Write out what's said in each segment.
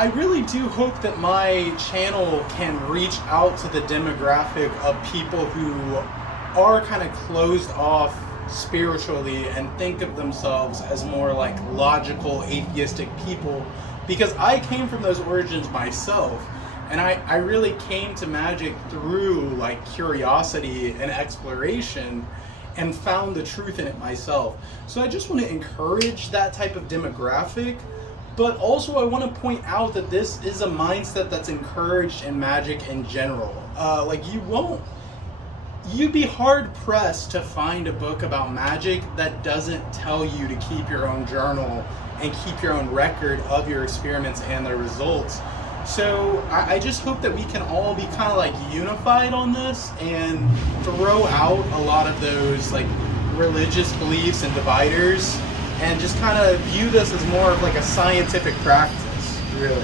I really do hope that my channel can reach out to the demographic of people who are kind of closed off spiritually and think of themselves as more like logical, atheistic people, because I came from those origins myself. And I really came to magic through like curiosity and exploration and found the truth in it myself. So I just want to encourage that type of demographic, but also I want to point out that this is a mindset that's encouraged in magic in general. You'd be hard pressed to find a book about magic that doesn't tell you to keep your own journal and keep your own record of your experiments and their results. So I just hope that we can all be kind of like unified on this and throw out a lot of those like religious beliefs and dividers and just kind of view this as more of like a scientific practice, really.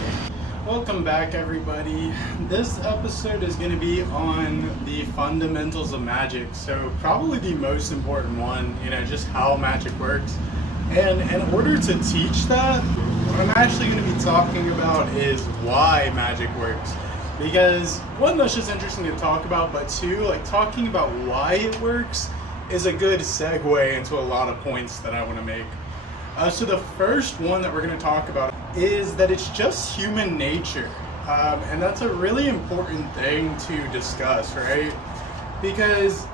Welcome back, everybody. This episode is going to be on the fundamentals of magic, so probably the most important one, just how magic works. And in order to teach that, what I'm actually going to be talking about is why magic works. Because one, that's just interesting to talk about, but two, like talking about why it works is a good segue into a lot of points that I want to make. So the first one that we're going to talk about is that it's just human nature. And that's a really important thing to discuss, right? Because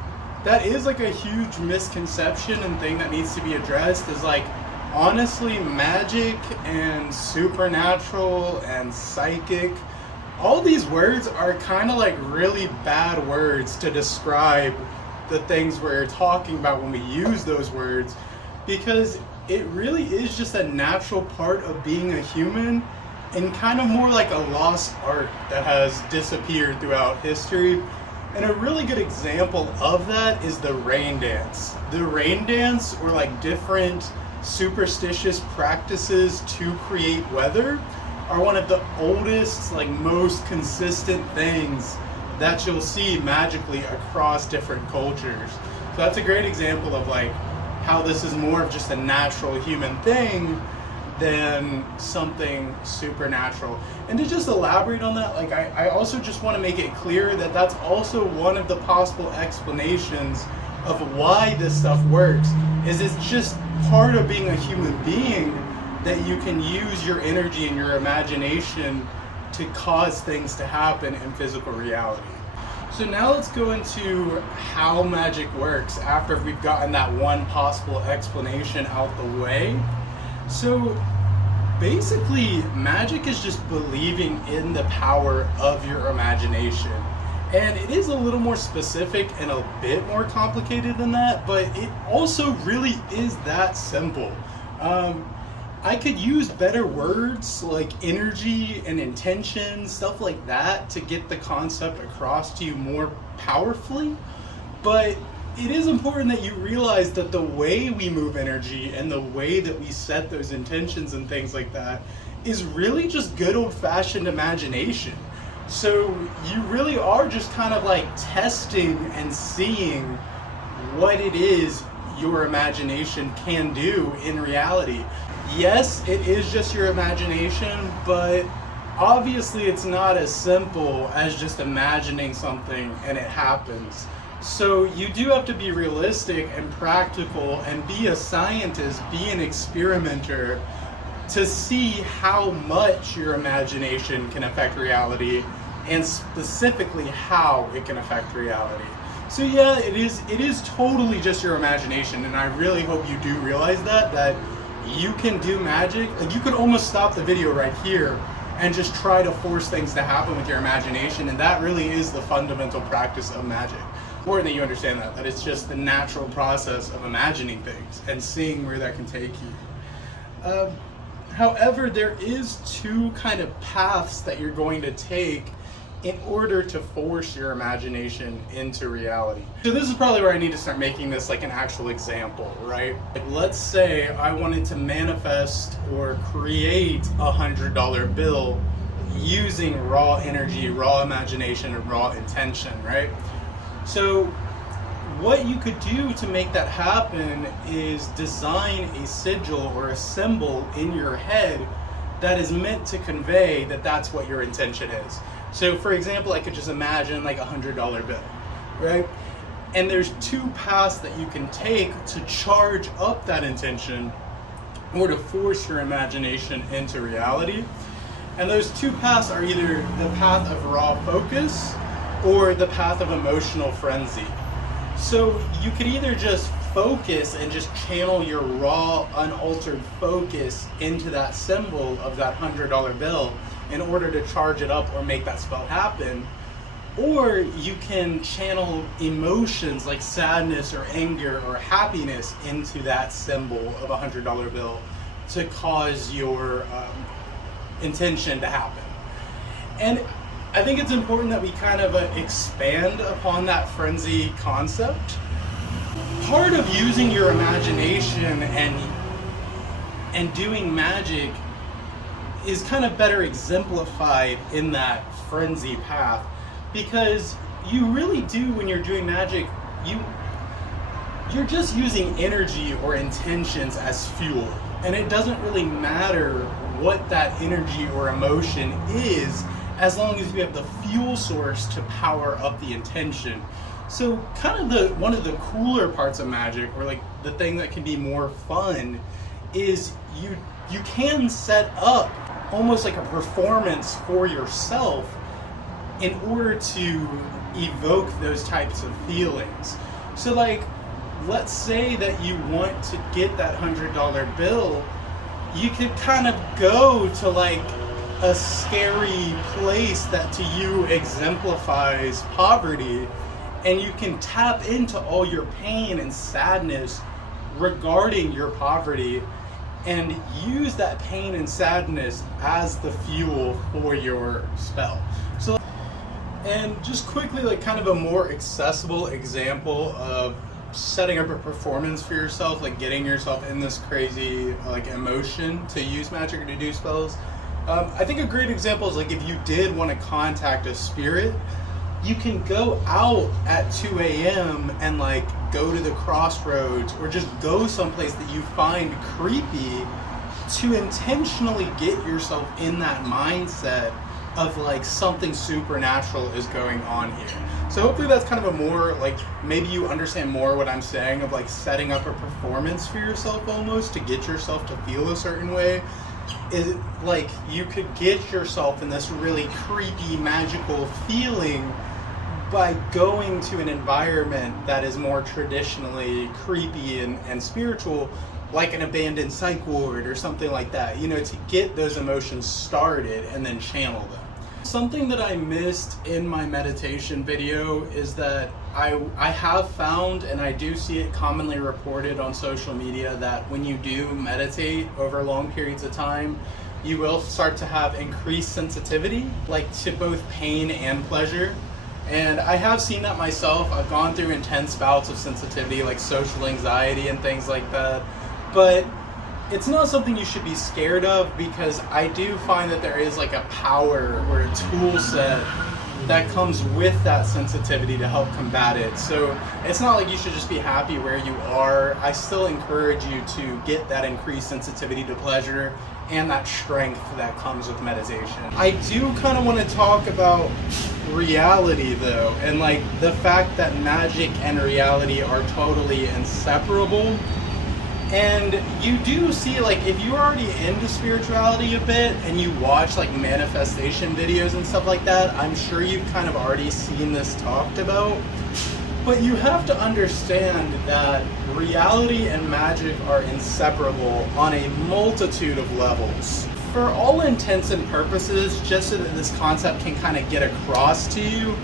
that is like a huge misconception and thing that needs to be addressed, is like, honestly, magic and supernatural and psychic, all these words are kind of like really bad words to describe the things we're talking about when we use those words, because it really is just a natural part of being a human and kind of more like a lost art that has disappeared throughout history. And a really good example of that is the rain dance. The rain dance, or like different superstitious practices to create weather, are one of the oldest, like most consistent things that you'll see magically across different cultures. So that's a great example of like how this is more of just a natural human thing than something supernatural. And to just elaborate on that, like I also just want to make it clear that that's also one of the possible explanations of why this stuff works, is it's just part of being a human being that you can use your energy and your imagination to cause things to happen in physical reality. So now let's go into how magic works after we've gotten that one possible explanation out the way. So basically, magic is just believing in the power of your imagination. And it is a little more specific and a bit more complicated than that, but it also really is that simple. I could use better words like energy and intention, stuff like that, to get the concept across to you more powerfully, but it is important that you realize that the way we move energy and the way that we set those intentions and things like that is really just good old-fashioned imagination. So you really are just kind of like testing and seeing what it is your imagination can do in reality. Yes, it is just your imagination, but obviously it's not as simple as just imagining something and it happens. So you do have to be realistic and practical and be a scientist, be an experimenter, to see how much your imagination can affect reality, and specifically how it can affect reality. So yeah, it is totally just your imagination, and I really hope you do realize that you can do magic. Like, you could almost stop the video right here and just try to force things to happen with your imagination, and that really is the fundamental practice of magic. Important that you understand that it's just the natural process of imagining things and seeing where that can take you. However, there is two kind of paths that you're going to take in order to force your imagination into reality. So this is probably where I need to start making this like an actual example, right? Like, let's say I wanted to manifest or create $100 bill using raw energy, raw imagination, and raw intention, right? So what you could do to make that happen is design a sigil or a symbol in your head that is meant to convey that that's what your intention is. So for example, I could just imagine like $100 bill, right? And there's two paths that you can take to charge up that intention or to force your imagination into reality. And those two paths are either the path of raw focus or the path of emotional frenzy. So you could either just focus and just channel your raw, unaltered focus into that symbol of that $100 bill in order to charge it up or make that spell happen. Or you can channel emotions like sadness or anger or happiness into that symbol of a $100 bill to cause your intention to happen. And I think it's important that we kind of expand upon that frenzy concept. Part of using your imagination and doing magic is kind of better exemplified in that frenzy path, because you really do, when you're doing magic, you're just using energy or intentions as fuel, and it doesn't really matter what that energy or emotion is as long as you have the fuel source to power up the intention. So kind of one of the cooler parts of magic, or like the thing that can be more fun, is you can set up almost like a performance for yourself in order to evoke those types of feelings. So like, let's say that you want to get that $100 bill, you could kind of go to like a scary place that to you exemplifies poverty, and you can tap into all your pain and sadness regarding your poverty and use that pain and sadness as the fuel for your spell. So, and just quickly, like kind of a more accessible example of setting up a performance for yourself, like getting yourself in this crazy like emotion to use magic or to do spells. I think a great example is like if you did want to contact a spirit, you can go out at 2 a.m. and like go to the crossroads or just go someplace that you find creepy to intentionally get yourself in that mindset of like something supernatural is going on here. So hopefully that's kind of a more like, maybe you understand more what I'm saying of like setting up a performance for yourself almost to get yourself to feel a certain way. Is like you could get yourself in this really creepy magical feeling by going to an environment that is more traditionally creepy and spiritual, like an abandoned psych ward or something like that, you know, to get those emotions started and then channel them. Something that I missed in my meditation video is that I have found, and I do see it commonly reported on social media, that when you do meditate over long periods of time, you will start to have increased sensitivity, like to both pain and pleasure. And I have seen that myself. I've gone through intense bouts of sensitivity, like social anxiety and things like that. But it's not something you should be scared of, because I do find that there is like a power or a tool set that comes with that sensitivity to help combat it. So it's not like you should just be happy where you are. I still encourage you to get that increased sensitivity to pleasure and that strength that comes with meditation. I do kind of want to talk about reality though, and like the fact that magic and reality are totally inseparable. And you do see, like, if you're already into spirituality a bit and you watch like manifestation videos and stuff like that, I'm sure you've kind of already seen this talked about. But you have to understand that reality and magic are inseparable on a multitude of levels. For all intents and purposes, just so that this concept can kind of get across to you,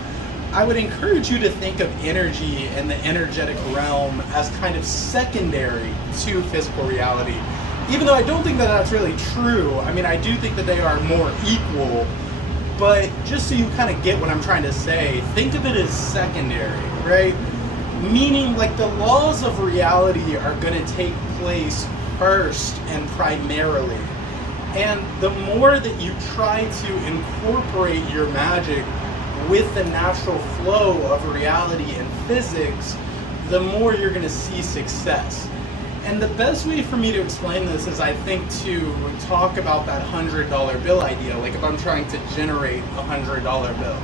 I would encourage you to think of energy and the energetic realm as kind of secondary to physical reality. Even though I don't think that that's really true. I mean, I do think that they are more equal, but just so you kind of get what I'm trying to say, think of it as secondary, right? Meaning like the laws of reality are going to take place first and primarily. And the more that you try to incorporate your magic with the natural flow of reality and physics, the more you're going to see success. And the best way for me to explain this is, I think, to talk about that $100 bill idea, like if I'm trying to generate a $100 bill.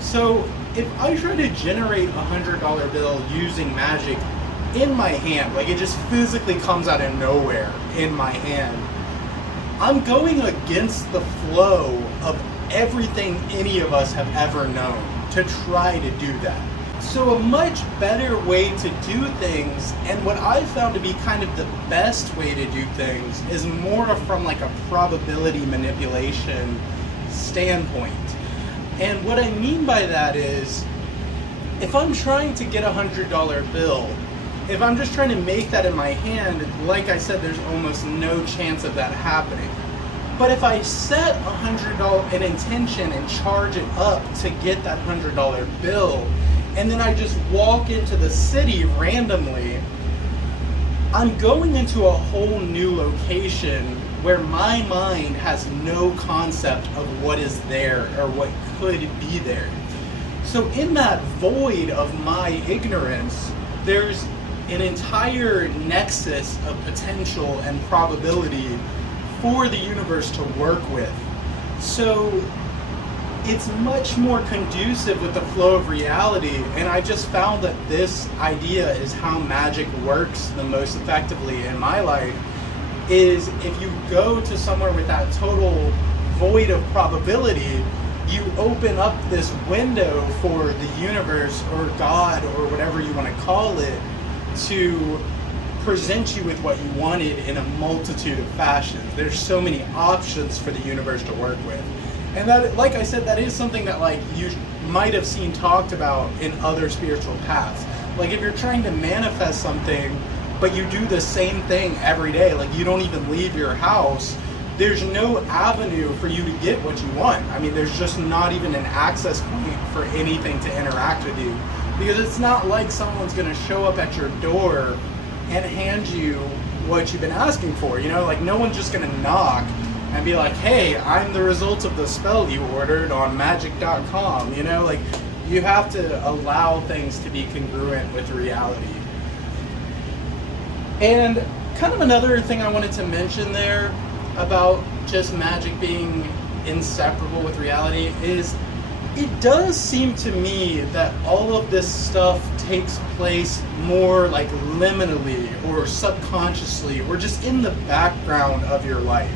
So if I try to generate a $100 bill using Magick in my hand, like it just physically comes out of nowhere in my hand, I'm going against the flow of everything any of us have ever known to try to do that. So a much better way to do things, and what I've found to be kind of the best way to do things, is more from like a probability manipulation standpoint. And what I mean by that is, if I'm trying to get a $100 bill, if I'm just trying to make that in my hand, like I said, there's almost no chance of that happening. But if I set an intention and charge it up to get that $100 bill, and then I just walk into the city randomly, I'm going into a whole new location where my mind has no concept of what is there or what could be there. So in that void of my ignorance, there's an entire nexus of potential and probability for the universe to work with. So it's much more conducive with the flow of reality, and I just found that this idea is how Magick works the most effectively in my life. Is if you go to somewhere with that total void of probability, you open up this window for the universe or God or whatever you want to call it to present you with what you wanted in a multitude of fashions. There's so many options for the universe to work with. And that, like I said, that is something that like you might have seen talked about in other spiritual paths. Like if you're trying to manifest something, but you do the same thing every day, like you don't even leave your house, there's no avenue for you to get what you want. I mean, there's just not even an access point for anything to interact with you. Because it's not like someone's gonna show up at your door and hand you what you've been asking for, you know? Like no one's just gonna knock and be like, hey, I'm the result of the spell you ordered on Magick.com, you know? Like, you have to allow things to be congruent with reality. And kind of another thing I wanted to mention there about just Magick being inseparable with reality is, it does seem to me that all of this stuff takes place more like liminally or subconsciously or just in the background of your life.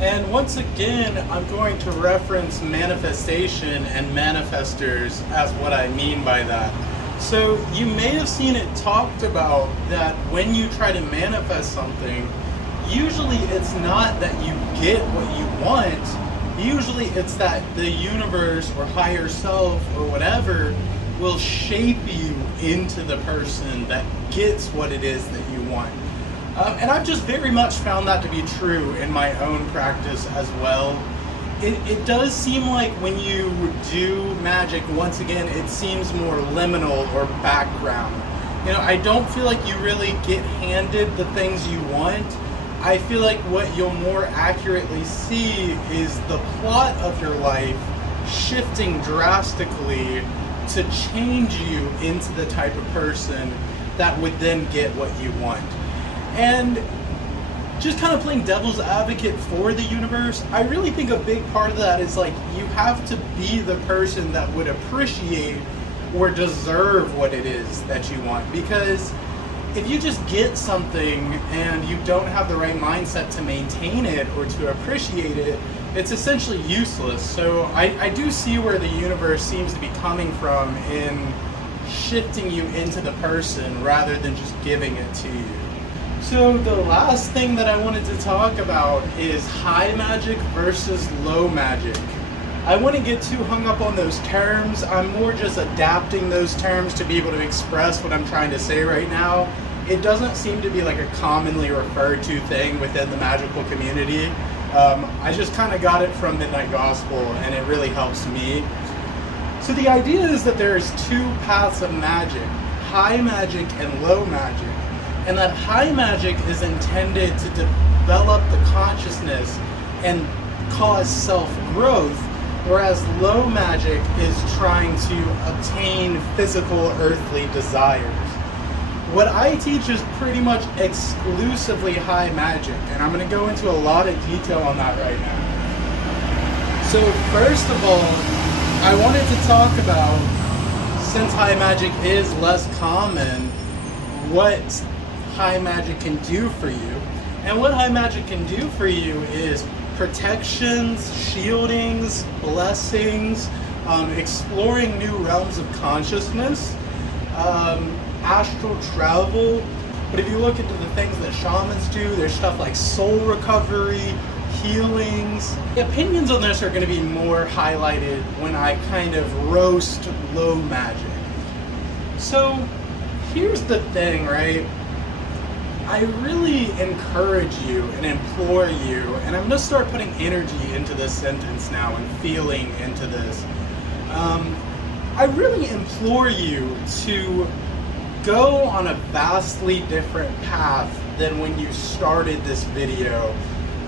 And once again, I'm going to reference manifestation and manifestors as what I mean by that. So you may have seen it talked about that when you try to manifest something, usually it's not that you get what you want. Usually it's that the universe or higher self or whatever will shape you into the person that gets what it is that you want. And I've just very much found that to be true in my own practice as well. It does seem like when you do Magick, once again, it seems more liminal or background. You know, I don't feel like you really get handed the things you want. I feel like what you'll more accurately see is the plot of your life shifting drastically to change you into the type of person that would then get what you want. And just kind of playing devil's advocate for the universe, I really think a big part of that is like you have to be the person that would appreciate or deserve what it is that you want. Because if you just get something and you don't have the right mindset to maintain it or to appreciate it, it's essentially useless. So I do see where the universe seems to be coming from in shifting you into the person rather than just giving it to you. So the last thing that I wanted to talk about is high magic versus low magic. I wouldn't get too hung up on those terms. I'm more just adapting those terms to be able to express what I'm trying to say right now. It doesn't seem to be like a commonly referred to thing within the magical community. I just kind of got it from Midnight Gospel, and it really helps me. So the idea is that there's two paths of magic, high magic and low magic. And that high magic is intended to develop the consciousness and cause self-growth, whereas low magic is trying to obtain physical earthly desires. what I teach is pretty much exclusively high magic, and I'm going to go into a lot of detail on that right now. So first of all, I wanted to talk about, since high magic is less common, what high magic can do for you. And what high magic can do for you is protections, shieldings, blessings, exploring new realms of consciousness, astral travel. But if you look into the things that shamans do, there's stuff like soul recovery, healings. The opinions on this are going to be more highlighted when I kind of roast low magic. So here's the thing, right? I really encourage you and implore you, and I'm going to start putting energy into this sentence now and feeling into this. I really implore you to go on a vastly different path than when you started this video,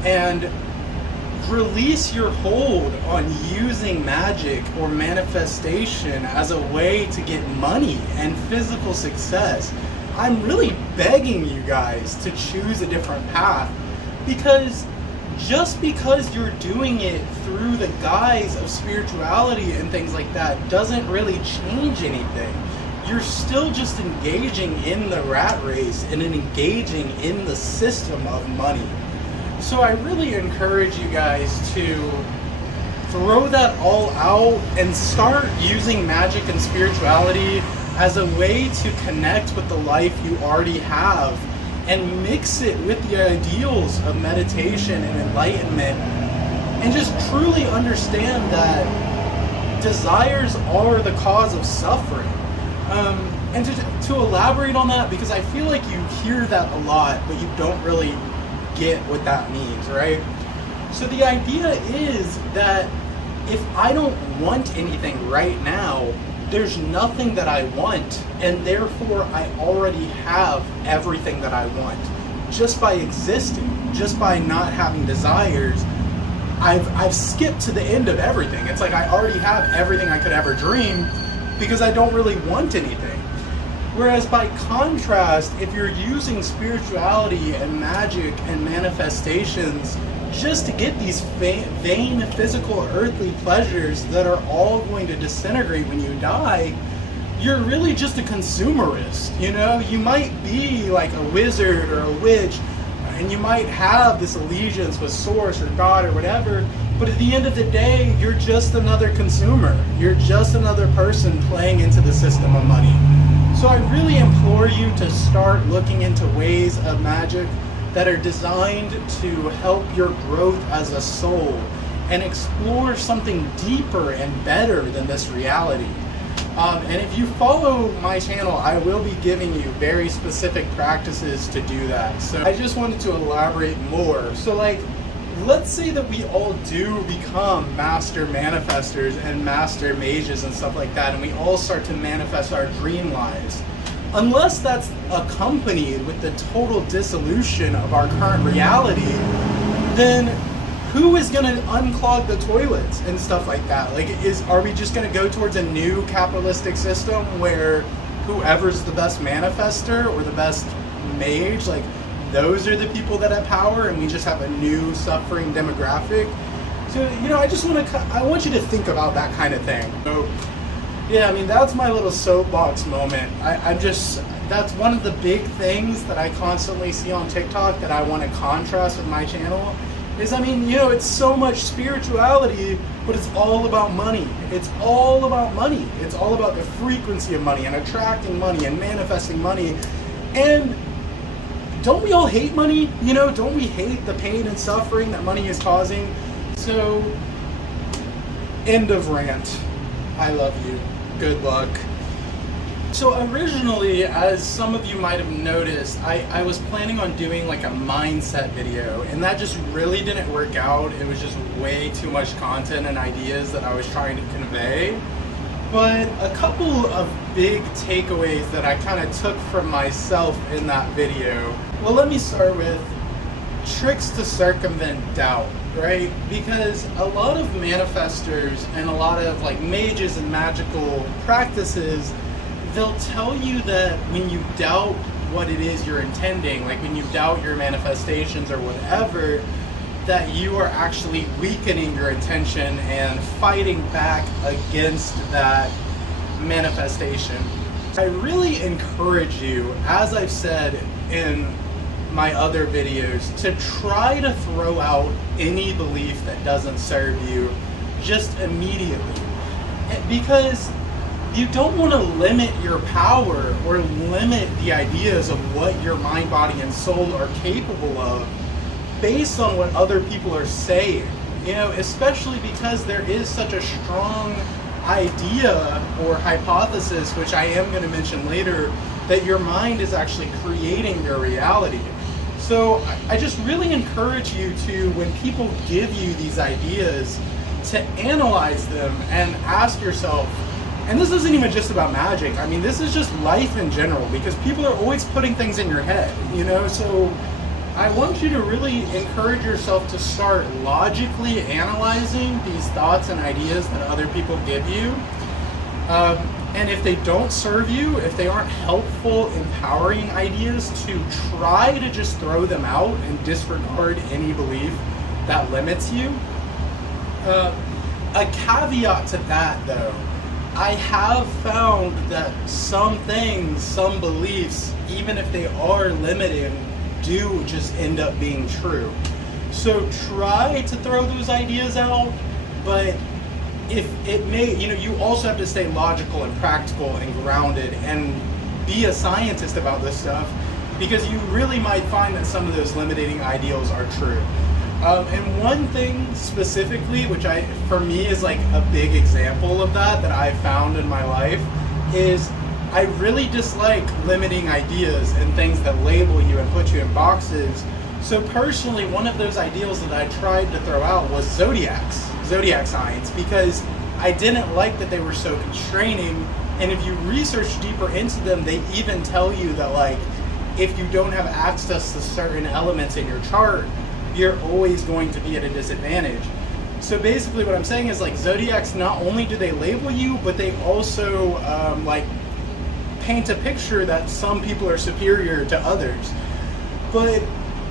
and release your hold on using magic or manifestation as a way to get money and physical success. I'm really begging you guys to choose a different path, because just because you're doing it through the guise of spirituality and things like that doesn't really change anything. You're still just engaging in the rat race and engaging in the system of money. So I really encourage you guys to throw that all out and start using magic and spirituality as a way to connect with the life you already have, and mix it with the ideals of meditation and enlightenment, and just truly understand that desires are the cause of suffering. And to elaborate on that, because I feel like you hear that a lot, but you don't really get what that means, right? So the idea is that if I don't want anything right now, there's nothing that I want, and therefore I already have everything that I want. Just by existing, just by not having desires, I've skipped to the end of everything. It's like I already have everything I could ever dream because I don't really want anything. Whereas by contrast, if you're using spirituality and magic and manifestations just to get these vain physical earthly pleasures that are all going to disintegrate when you die, you're really just a consumerist. You know, you might be like a wizard or a witch, and you might have this allegiance with source or God or whatever, but at the end of the day, you're just another consumer. You're just another person playing into the system of money. So I really implore you to start looking into ways of magic that are designed to help your growth as a soul and explore something deeper and better than this reality. And if you follow my channel, I will be giving you very specific practices to do that. So I just wanted to elaborate more. So like, let's say that we all do become master manifestors and master mages and stuff like that, and we all start to manifest our dream lives. Unless that's accompanied with the total dissolution of our current reality, then who is going to unclog the toilets and stuff like that? Like, are we just going to go towards a new capitalistic system where whoever's the best manifester or the best mage, like, those are the people that have power, and we just have a new suffering demographic? So, you know, I want you to think about that kind of thing. So, yeah, I mean, that's my little soapbox moment. That's one of the big things that I constantly see on TikTok that I want to contrast with my channel. Is, I mean, you know, it's so much spirituality, but it's all about money. It's all about money. It's all about the frequency of money and attracting money and manifesting money. And don't we all hate money? You know, don't we hate the pain and suffering that money is causing? So, end of rant. I love you. Good luck. So originally, as some of you might have noticed, I was planning on doing like a mindset video, and that just really didn't work out. It was just way too much content and ideas that I was trying to convey. But a couple of big takeaways that I kind of took from myself in that video. Well, let me start with tricks to circumvent doubt, right? Because a lot of manifestors and a lot of like mages and magical practices, they'll tell you that when you doubt what it is you're intending, like when you doubt your manifestations or whatever, that you are actually weakening your intention and fighting back against that manifestation. I really encourage you, as I've said in my other videos, to try to throw out any belief that doesn't serve you just immediately. Because you don't want to limit your power or limit the ideas of what your mind, body, and soul are capable of based on what other people are saying. You know, especially because there is such a strong idea or hypothesis, which I am going to mention later, that your mind is actually creating your reality. So I just really encourage you to, when people give you these ideas, to analyze them and ask yourself, and this isn't even just about magic, I mean, this is just life in general, because people are always putting things in your head, you know, so I want you to really encourage yourself to start logically analyzing these thoughts and ideas that other people give you. And if they don't serve you, if they aren't helpful, empowering ideas, to try to just throw them out and disregard any belief that limits you. A caveat to that, though, I have found that some things, some beliefs, even if they are limiting, do just end up being true. So try to throw those ideas out, but if it may, you know, you also have to stay logical and practical and grounded and be a scientist about this stuff, because you really might find that some of those limiting ideals are true. And one thing specifically, which for me is like a big example of that I've found in my life, is I really dislike limiting ideas and things that label you and put you in boxes. So personally, one of those ideals that I tried to throw out was zodiac signs, because I didn't like that they were so constraining. And if you research deeper into them, they even tell you that, like, if you don't have access to certain elements in your chart, you're always going to be at a disadvantage. So basically what I'm saying is, like, zodiacs, not only do they label you, but they also like paint a picture that some people are superior to others. But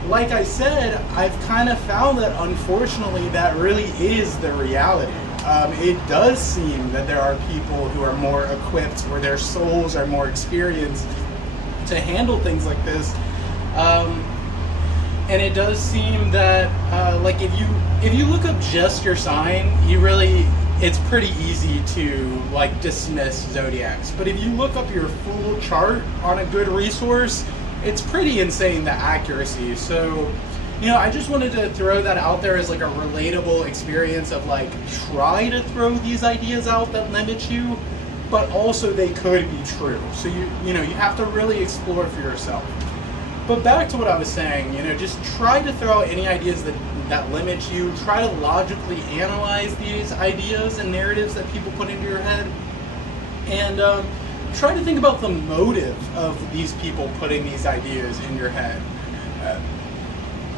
like I said, I've kind of found that unfortunately that really is the reality. It does seem that there are people who are more equipped, or their souls are more experienced to handle things like this. And it does seem that like if you look up just your sign, it's pretty easy to like dismiss zodiacs. But if you look up your full chart on a good resource, it's pretty insane, the accuracy. So, you know, I just wanted to throw that out there as like a relatable experience of, like, try to throw these ideas out that limit you, but also they could be true. So you know, you have to really explore for yourself. But back to what I was saying, you know, just try to throw out any ideas that limit you. Try to logically analyze these ideas and narratives that people put into your head. And try to think about the motive of these people putting these ideas in your head.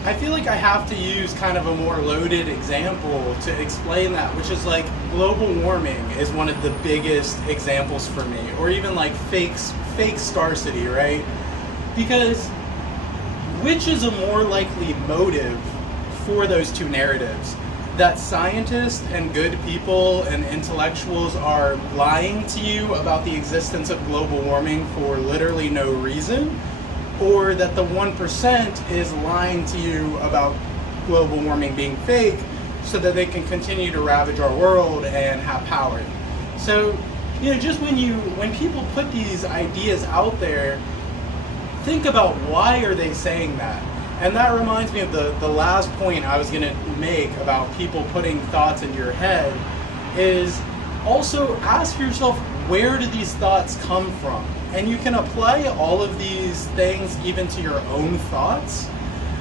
I feel like I have to use kind of a more loaded example to explain that, which is like global warming is one of the biggest examples for me, or even like fake scarcity, right? Because which is a more likely motive for those two narratives? That scientists and good people and intellectuals are lying to you about the existence of global warming for literally no reason, or that the 1% is lying to you about global warming being fake so that they can continue to ravage our world and have power. So, you know, just when people put these ideas out there, think about why are they saying that. And that reminds me of the last point I was going to make about people putting thoughts into your head, is also ask yourself, where do these thoughts come from? And you can apply all of these things even to your own thoughts.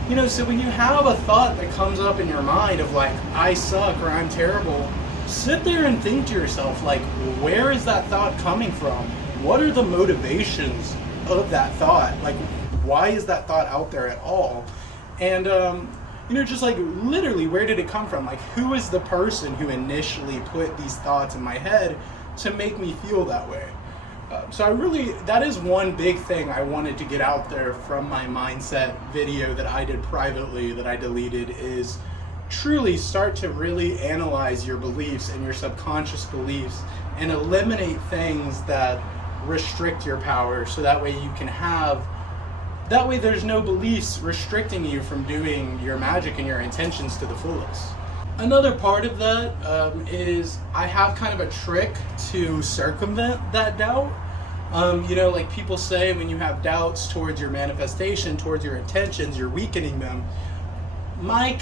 You know, so when you have a thought that comes up in your mind of like, I suck or I'm terrible, sit there and think to yourself, like, where is that thought coming from? What are the motivations of that thought? Like, why is that thought out there at all? And you know, just like literally, where did it come from? Like, who is the person who initially put these thoughts in my head to make me feel that way? That is one big thing I wanted to get out there from my mindset video that I did privately that I deleted, is truly start to really analyze your beliefs and your subconscious beliefs and eliminate things that restrict your power, so that way there's no beliefs restricting you from doing your magic and your intentions to the fullest. Another part of that is I have kind of a trick to circumvent that doubt. Like people say, when you have doubts towards your manifestation, towards your intentions, you're weakening them. My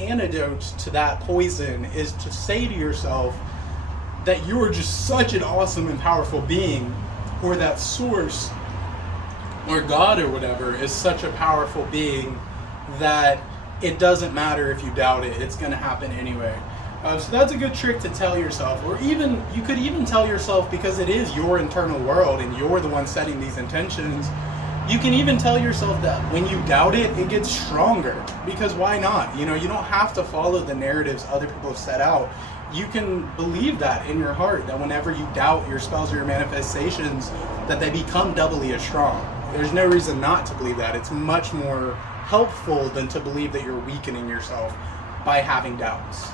antidote to that poison is to say to yourself that you're just such an awesome and powerful being, or that source or God or whatever is such a powerful being that it doesn't matter if you doubt it, it's going to happen anyway. So that's a good trick to tell yourself, or even you could even tell yourself, because it is your internal world and you're the one setting these intentions. You can even tell yourself that when you doubt it, it gets stronger, because why not? You don't have to follow the narratives other people have set out. You can believe that in your heart, that whenever you doubt your spells or your manifestations, that they become doubly as strong. There's no reason not to believe that. It's much more helpful than to believe that you're weakening yourself by having doubts.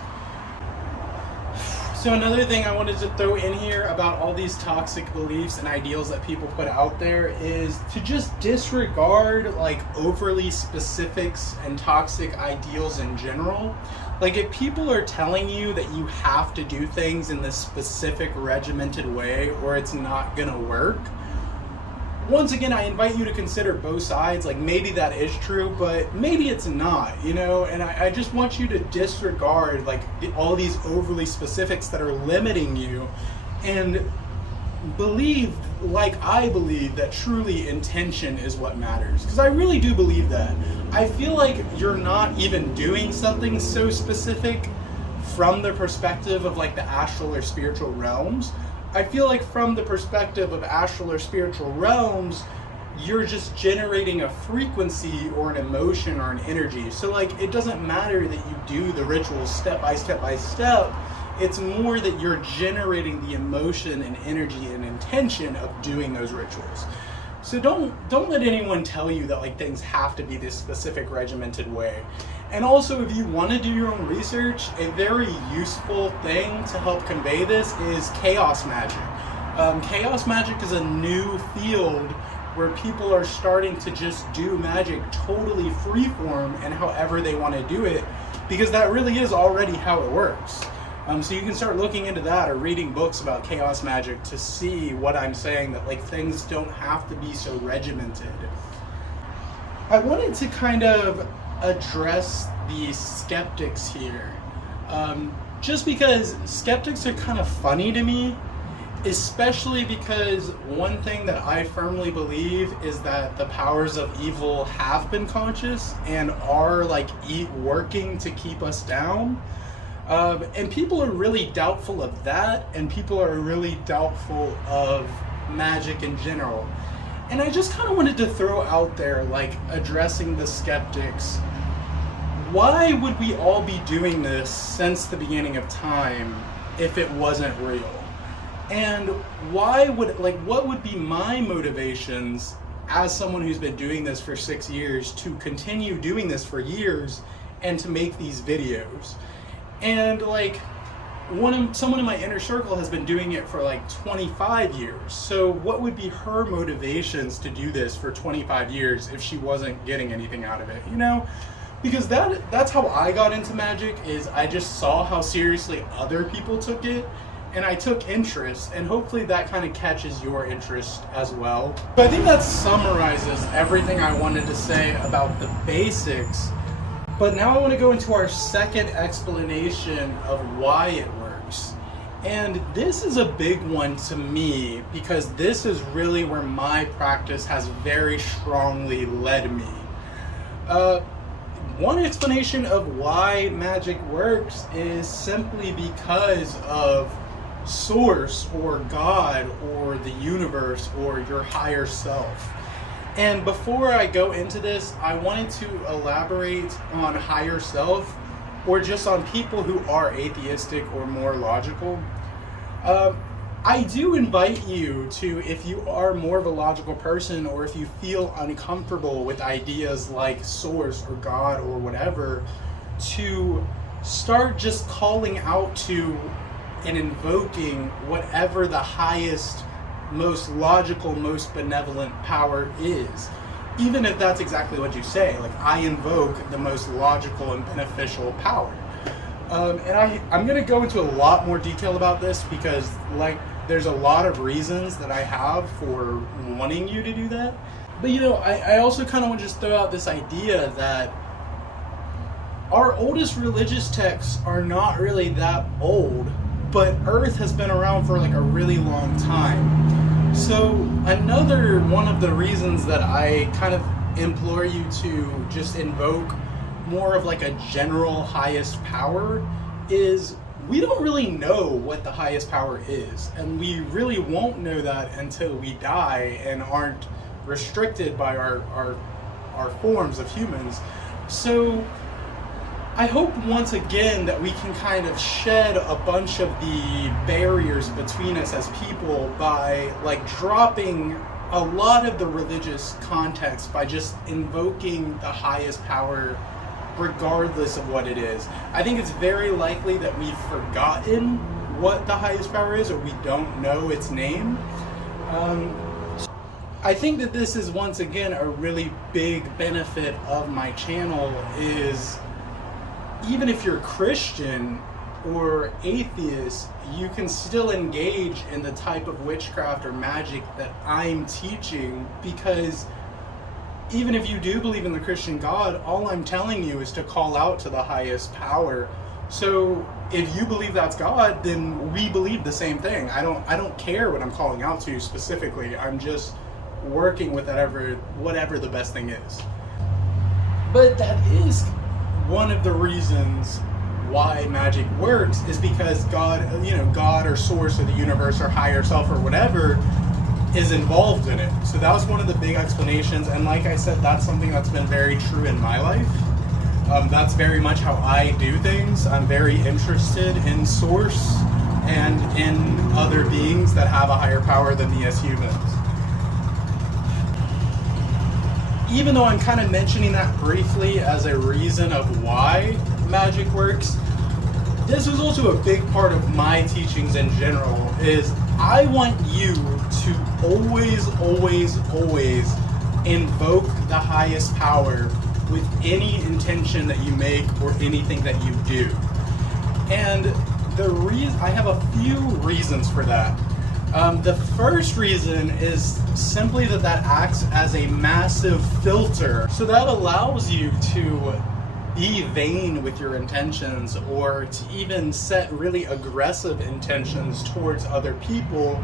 So another thing I wanted to throw in here about all these toxic beliefs and ideals that people put out there is to just disregard like overly specifics and toxic ideals in general. Like if people are telling you that you have to do things in this specific regimented way or it's not gonna work, once again, I invite you to consider both sides. Like maybe that is true, but maybe it's not, and I just want you to disregard like all these overly specifics that are limiting you, and believe, like I believe, that truly intention is what matters. Because I really do believe that. I feel like you're not even doing something so specific from the perspective of like the astral or spiritual realms. I feel like from the perspective of astral or spiritual realms, you're just generating a frequency or an emotion or an energy. So like it doesn't matter that you do the rituals step by step by step. It's more that you're generating the emotion and energy and intention of doing those rituals. So don't let anyone tell you that like things have to be this specific regimented way. And also, if you want to do your own research, a very useful thing to help convey this is chaos magic. Chaos magic is a new field where people are starting to just do magic totally freeform and however they want to do it, because that really is already how it works. So you can start looking into that or reading books about chaos magic to see what I'm saying, that like things don't have to be so regimented. I wanted to kind of address the skeptics here, just because skeptics are kind of funny to me, especially because one thing that I firmly believe is that the powers of evil have been conscious and are like working to keep us down. And people are really doubtful of that, and people are really doubtful of magic in general. And I just kind of wanted to throw out there, like, addressing the skeptics. Why would we all be doing this since the beginning of time if it wasn't real? And what would be my motivations as someone who's been doing this for 6 years to continue doing this for years and to make these videos? And like, someone in my inner circle has been doing it for like 25 years. So what would be her motivations to do this for 25 years if she wasn't getting anything out of it, Because that's how I got into magic, is I just saw how seriously other people took it, and I took interest, and hopefully that kind of catches your interest as well. But I think that summarizes everything I wanted to say about the basics. But now I want to go into our second explanation of why it works. And this is a big one to me, because this is really where my practice has very strongly led me. One explanation of why magic works is simply because of Source or God or the universe or your higher self. And before I go into this, I wanted to elaborate on higher self, or just on people who are atheistic or more logical. I do invite you to, if you are more of a logical person, or if you feel uncomfortable with ideas like source or God or whatever, to start just calling out to and invoking whatever the highest, most logical, most benevolent power is. Even if that's exactly what you say, like, I invoke the most logical and beneficial power. And I'm going to go into a lot more detail about this because, like, there's a lot of reasons that I have for wanting you to do that. But, you know, I also kind of want to just throw out this idea that our oldest religious texts are not really that old, but Earth has been around for like a really long time. So another one of the reasons that I kind of implore you to just invoke more of like a general highest power is we don't really know what the highest power is, and we really won't know that until we die and aren't restricted by our forms of humans. So I hope once again that we can kind of shed a bunch of the barriers between us as people by like dropping a lot of the religious context by just invoking the highest power regardless of what it is. I think it's very likely that we've forgotten what the highest power is, or we don't know its name. I think that this is once again a really big benefit of my channel is even if you're Christian or atheist, you can still engage in the type of witchcraft or magic that I'm teaching, because even if you do believe in the Christian God, all I'm telling you is to call out to the highest power. So if you believe that's God, then we believe the same thing. I don't care what I'm calling out to specifically. I'm just working with whatever the best thing is. But that is one of the reasons why magic works, is because God, God or source or the universe or higher self or whatever is involved in it. So that was one of the big explanations, and like I said, that's something that's been very true in my life. That's very much how I do things. I'm very interested in source and in other beings that have a higher power than me as humans. Even though I'm kind of mentioning that briefly as a reason of why magic works, this is also a big part of my teachings in general, is I want you to always, always, always invoke the highest power with any intention that you make or anything that you do. And I have a few reasons for that. The first reason is simply that acts as a massive filter. So that allows you to be vain with your intentions, or to even set really aggressive intentions towards other people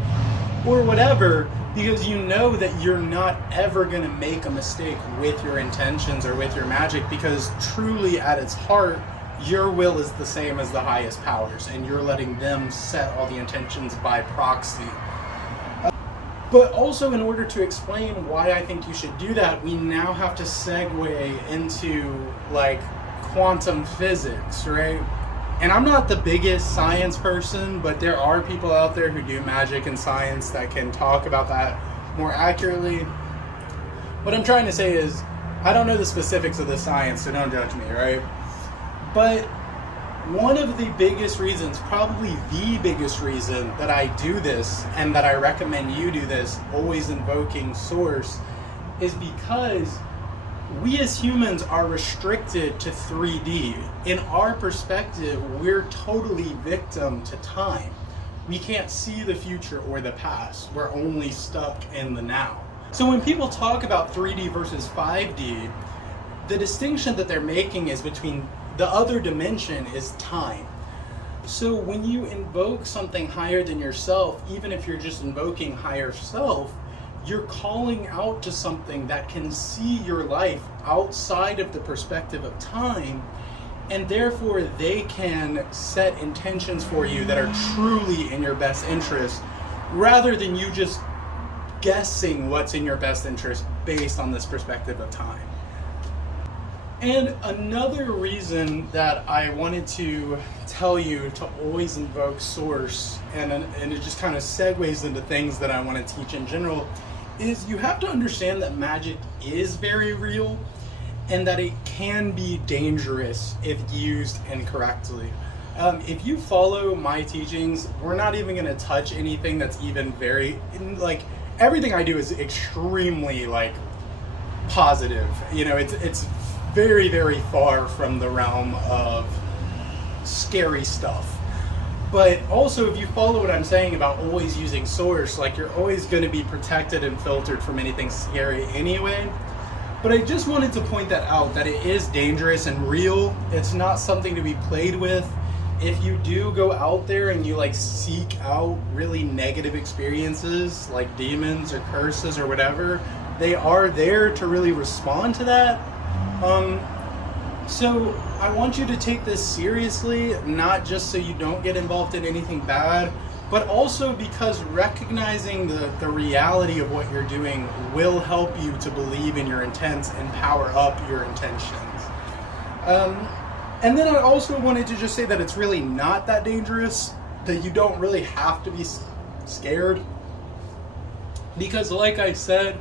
or whatever, because you know that you're not ever going to make a mistake with your intentions or with your magic, because truly at its heart, your will is the same as the highest powers, and you're letting them set all the intentions by proxy. But also, in order to explain why I think you should do that, we now have to segue into like quantum physics, right? And I'm not the biggest science person, but there are people out there who do magic and science that can talk about that more accurately. What I'm trying to say is, I don't know the specifics of the science, so don't judge me, right? But one of the biggest reasons, probably the biggest reason that I do this, and that I recommend you do this, always invoking source, is because we as humans are restricted to 3D. In our perspective, we're totally victim to time. We can't see the future or the past. We're only stuck in the now. So when people talk about 3D versus 5D, the distinction that they're making is between the other dimension is time. So when you invoke something higher than yourself, even if you're just invoking higher self, you're calling out to something that can see your life outside of the perspective of time, and therefore they can set intentions for you that are truly in your best interest, rather than you just guessing what's in your best interest based on this perspective of time. And another reason that I wanted to tell you to always invoke source, and it just kind of segues into things that I want to teach in general, is you have to understand that magic is very real and that it can be dangerous if used incorrectly. If you follow my teachings, we're not even going to touch anything that's even very, like, everything I do is extremely, like, positive. You know, it's very, very far from the realm of scary stuff. But also, if you follow what I'm saying about always using source, like, you're always going to be protected and filtered from anything scary anyway. But I just wanted to point that out, that it is dangerous and real. It's not something to be played with. If you do go out there and you, like, seek out really negative experiences, like demons or curses or whatever, they are there to really respond to that. So I want you to take this seriously, not just so you don't get involved in anything bad, but also because recognizing the reality of what you're doing will help you to believe in your intents and power up your intentions. And then I also wanted to just say that it's really not that dangerous, that you don't really have to be scared. Because like I said,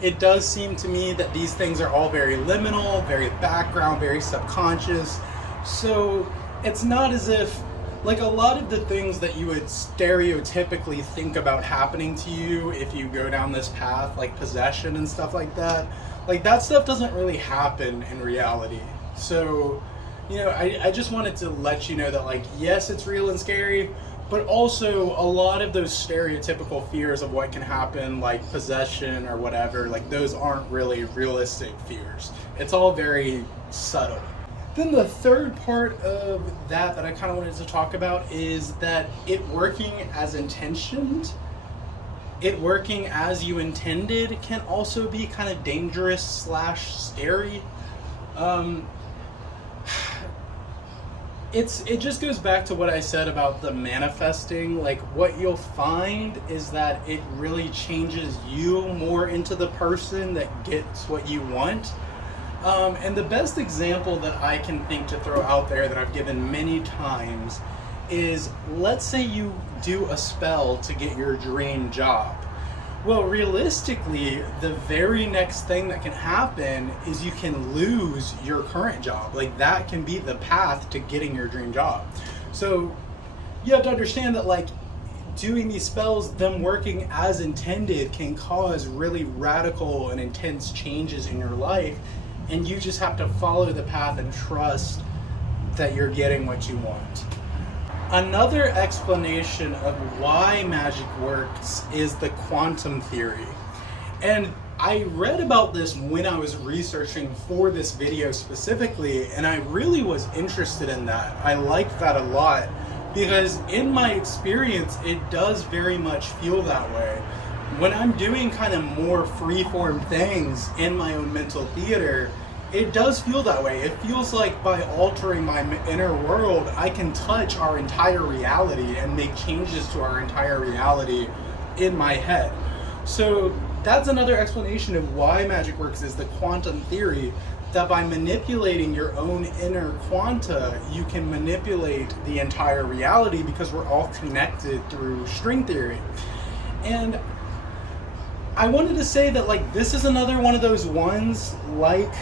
it does seem to me that these things are all very liminal, very background, very subconscious. So it's not as if, like, a lot of the things that you would stereotypically think about happening to you if you go down this path, like possession and stuff like that stuff doesn't really happen in reality. So, you know, I just wanted to let you know that, like, yes, it's real and scary, but also a lot of those stereotypical fears of what can happen, like possession or whatever, like, those aren't really realistic fears. It's all very subtle. Then the third part of that I kind of wanted to talk about is that it working as intentioned, it working as you intended, can also be kind of dangerous / scary. It just goes back to what I said about the manifesting. Like, what you'll find is that it really changes you more into the person that gets what you want. And the best example that I can think to throw out there that I've given many times is, let's say you do a spell to get your dream job. Well, realistically, the very next thing that can happen is you can lose your current job. Like, that can be the path to getting your dream job. So you have to understand that, like, doing these spells, them working as intended, can cause really radical and intense changes in your life. And you just have to follow the path and trust that you're getting what you want. Another explanation of why magic works is the quantum theory. And I read about this when I was researching for this video specifically, and I really was interested in that. I liked that a lot because in my experience, it does very much feel that way. When I'm doing kind of more free-form things in my own mental theater, it does feel that way. It feels like by altering my inner world, I can touch our entire reality and make changes to our entire reality in my head. So that's another explanation of why magic works, is the quantum theory, that by manipulating your own inner quanta, you can manipulate the entire reality because we're all connected through string theory. And I wanted to say that, like, this is another one of those ones, like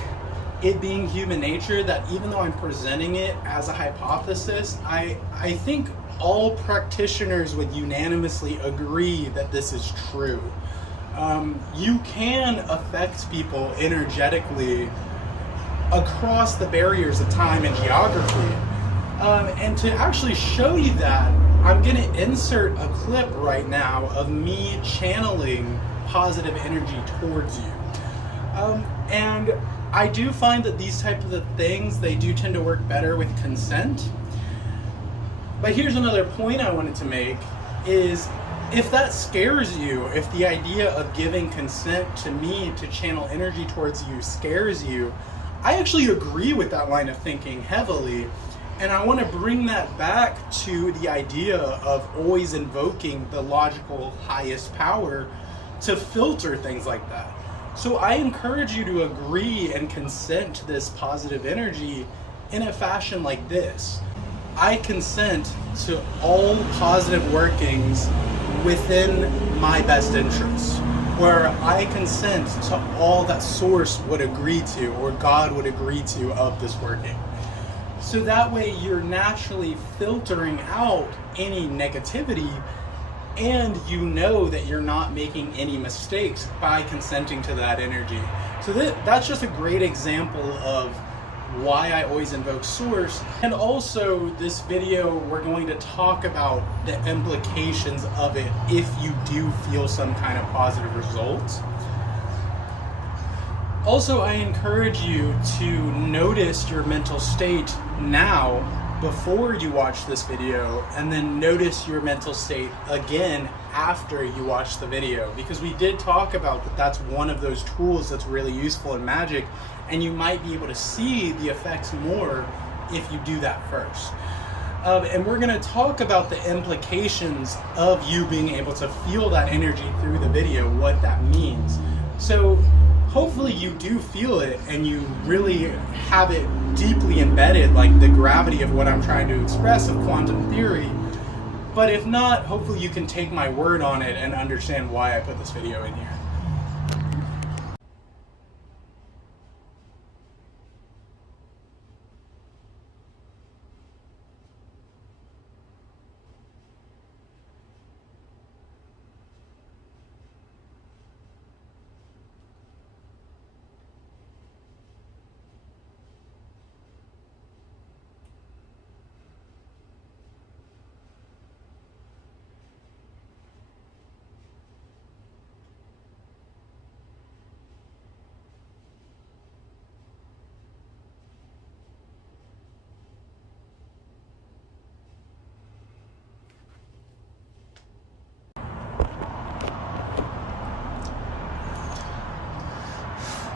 it being human nature, that even though I'm presenting it as a hypothesis, I think all practitioners would unanimously agree that this is true. You can affect people energetically across the barriers of time and geography. And to actually show you that, I'm going to insert a clip right now of me channeling positive energy towards you. And I do find that these types of things, they do tend to work better with consent. But here's another point I wanted to make, is if that scares you, if the idea of giving consent to me to channel energy towards you scares you, I actually agree with that line of thinking heavily. And I want to bring that back to the idea of always invoking the logical highest power to filter things like that. So I encourage you to agree and consent to this positive energy in a fashion like this. I consent to all positive workings within my best interests, where I consent to all that Source would agree to, or God would agree to, of this working. So that way you're naturally filtering out any negativity, and you know that you're not making any mistakes by consenting to that energy. So that's just a great example of why I always invoke Source. And also this video, we're going to talk about the implications of it if you do feel some kind of positive results. Also, I encourage you to notice your mental state now before you watch this video, and then notice your mental state again after you watch the video, because we did talk about that that's one of those tools that's really useful in Magick, and you might be able to see the effects more if you do that first. And we're going to talk about the implications of you being able to feel that energy through the video, what that means. So hopefully you do feel it and you really have it deeply embedded, like the gravity of what I'm trying to express of quantum theory. But if not, hopefully you can take my word on it and understand why I put this video in here.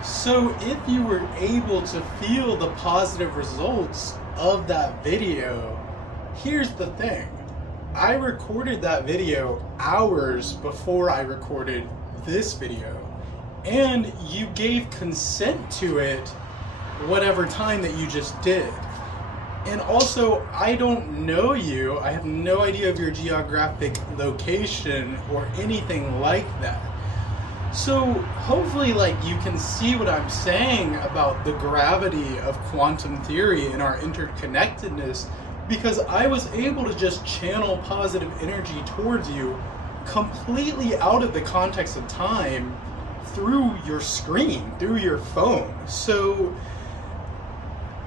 So if you were able to feel the positive results of that video, here's the thing. I recorded that video hours before I recorded this video, and you gave consent to it whatever time that you just did. And also, I don't know you. I have no idea of your geographic location or anything like that. So hopefully you can see what I'm saying about the gravity of quantum theory and our interconnectedness, because I was able to just channel positive energy towards you completely out of the context of time through your screen, through your phone. So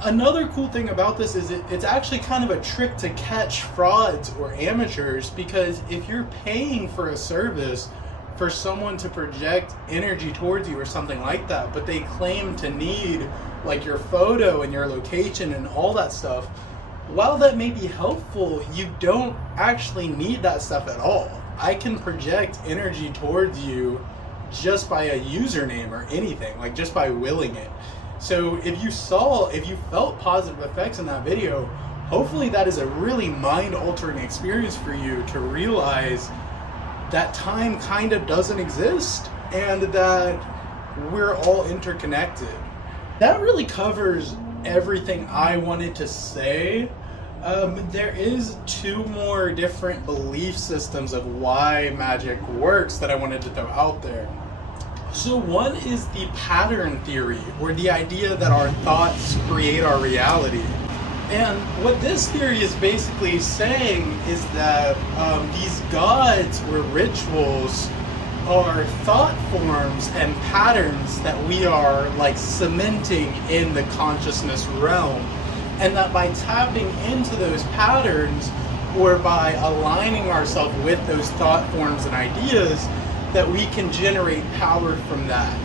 another cool thing about this is it's actually kind of a trick to catch frauds or amateurs, because if you're paying for a service for someone to project energy towards you or something like that, but they claim to need your photo and your location and all that stuff, while that may be helpful, you don't actually need that stuff at all. I can project energy towards you just by a username or anything, just by willing it. So if you felt positive effects in that video, hopefully that is a really mind-altering experience for you to realize that time kind of doesn't exist and that we're all interconnected. That really covers everything I wanted to say. There is two more different belief systems of why Magick works that I wanted to throw out there. So one is the pattern theory, or the idea that our thoughts create our reality. And what this theory is basically saying is that these gods or rituals are thought forms and patterns that we are cementing in the consciousness realm. And that by tapping into those patterns, or by aligning ourselves with those thought forms and ideas, that we can generate power from that.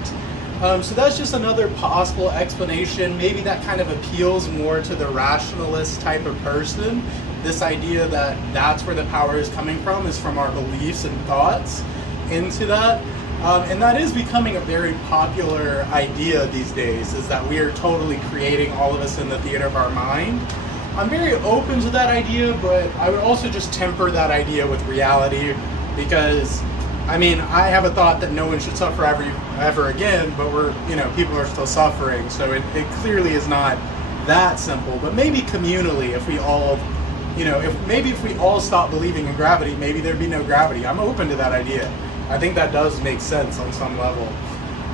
So that's just another possible explanation. Maybe that kind of appeals more to the rationalist type of person. This idea that that's where the power is coming from, is from our beliefs and thoughts into that. And that is becoming a very popular idea these days, is that we are totally creating, all of us, in the theater of our mind. I'm very open to that idea, but I would also just temper that idea with reality, because I mean, I have a thought that no one should suffer ever again, but people are still suffering, so it clearly is not that simple. But maybe communally, if we all, if we all stop believing in gravity, maybe there'd be no gravity. I'm open to that idea. I think that does make sense on some level.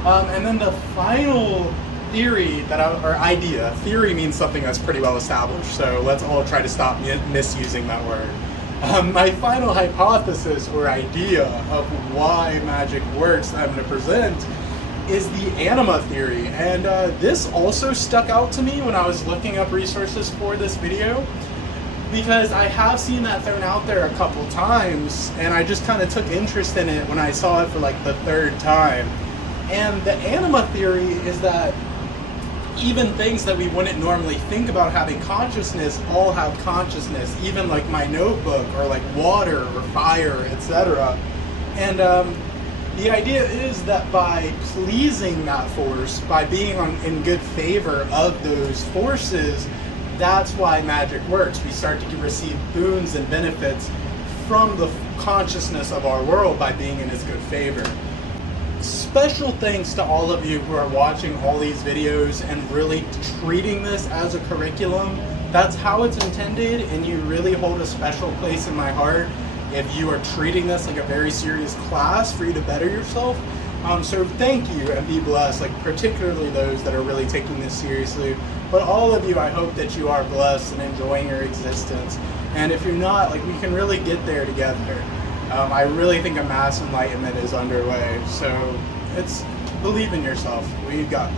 And then the final theory theory means something that's pretty well established, so let's all try to stop misusing that word. My final hypothesis or idea of why magic works that I'm going to present is the anima theory, and this also stuck out to me when I was looking up resources for this video, because I have seen that thrown out there a couple times, and I just kind of took interest in it when I saw it for like the third time. And the anima theory is that even things that we wouldn't normally think about having consciousness all have consciousness, even like my notebook or like water or fire, etc. And the idea is that by pleasing that force, by being in good favor of those forces, that's why magic works. We start to receive boons and benefits from the consciousness of our world by being in its good favor. Special thanks to all of you who are watching all these videos and really treating this as a curriculum. That's how it's intended, and you really hold a special place in my heart if you are treating this like a very serious class for you to better yourself. So thank you and be blessed, like particularly those that are really taking this seriously. But all of you, I hope that you are blessed and enjoying your existence. And if you're not, like, we can really get there together. I really think a mass enlightenment is underway, so believe in yourself. We've got